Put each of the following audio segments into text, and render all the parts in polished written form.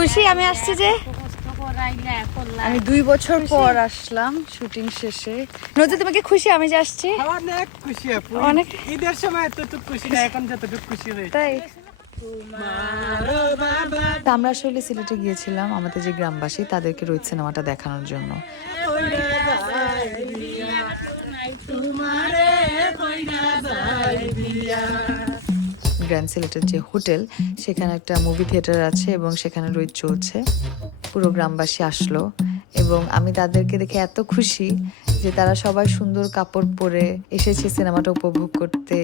খুশি আমি আসছি যে আমি 2 বছর পর আসলাম শুটিং শেষে। নজর তোমাকে খুশি আমি যে আসছি? অনেক খুশি আপু, অনেক। ঈদের সময় এতটুকু খুশি না, এখন যতটুকু খুশি হয়েছে। তাই তা আমরা আসলে সিলেটে গিয়েছিলাম আমাদের যে গ্রামবাসী তাদেরকে রোহিত সিনেমাটা দেখানোর জন্য। গ্র্যান্ড সিলেটের যে হোটেল সেখানে একটা মুভি থিয়েটার আছে এবং সেখানে রোহিত চলছে। পুরো গ্রামবাসী আসলো এবং আমি তাদেরকে দেখে এত খুশি যে তারা সবাই সুন্দর কাপড় পরে এসেছে সিনেমাটা উপভোগ করতে।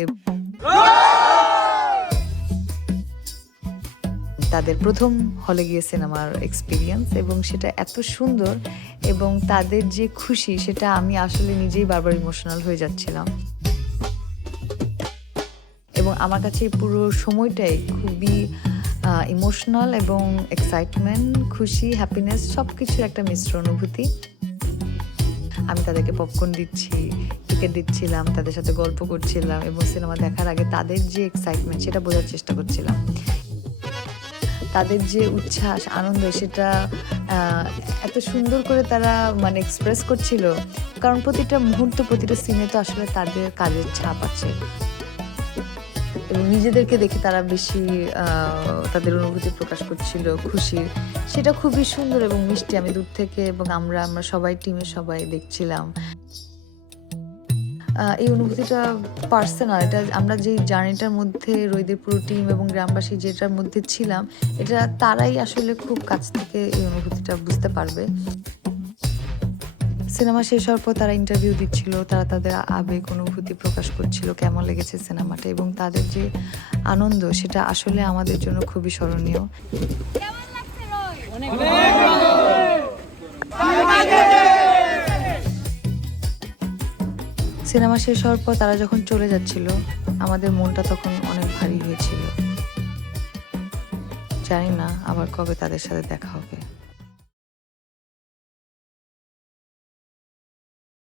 তাদের প্রথম হলে গিয়ে সিনেমার এক্সপিরিয়েন্স এবং সেটা এত সুন্দর এবং তাদের যে খুশি সেটা আমি আসলে নিজেই বারবার ইমোশনাল হয়ে যাচ্ছিলাম। এবং আমার কাছে এই পুরো সময়টাই খুবই ইমোশনাল এবং এক্সাইটমেন্ট, খুশি, হ্যাপিনেস সব কিছুর একটা মিশ্র অনুভূতি। আমি তাদেরকে পপকর্ন দিচ্ছি, টিকিট দিচ্ছিলাম, তাদের সাথে গল্প করছিলাম এবং সিনেমা দেখার আগে তাদের যে এক্সাইটমেন্ট সেটা বোঝার চেষ্টা করছিলাম। তাদের যে উচ্ছ্বাস আনন্দ সেটা এত সুন্দর করে তারা মানে এক্সপ্রেস করছিল, কারণ প্রতিটা মুহূর্ত প্রতিটা সিনে তো আসলে তাদের কাজের ছাপ আছে এবং নিজেদেরকে দেখে তারা বেশি তাদের অনুভূতি প্রকাশ করছিল খুশির। সেটা খুবই সুন্দর এবং মিষ্টি। আমি দূর থেকে এবং আমরা সবাই টিমের সবাই দেখছিলাম। এই অনুভূতিটা পার্সোনাল, এটা আমরা যে জার্নিটার মধ্যে রোহিতের পুরো টিম এবং গ্রামবাসী যেটার মধ্যে ছিলাম এটা তারাই আসলে খুব কাছ থেকে এই অনুভূতিটা বুঝতে পারবে। সিনেমা শেষ হওয়ার পর তারা ইন্টারভিউ দিচ্ছিল, তারা তাদের আবেগ অনুভূতি প্রকাশ করছিল, কেমন লেগেছে সিনেমাটা এবং তাদের যে আনন্দ সেটা আসলে আমাদের জন্য খুবই স্মরণীয়। সিনেমা শেষ হওয়ার পর তারা যখন চলে যাচ্ছিল আমাদের মনটা তখন অনেক ভারী হয়েছিল। জানি না আবার কবে তাদের সাথে দেখা হবে।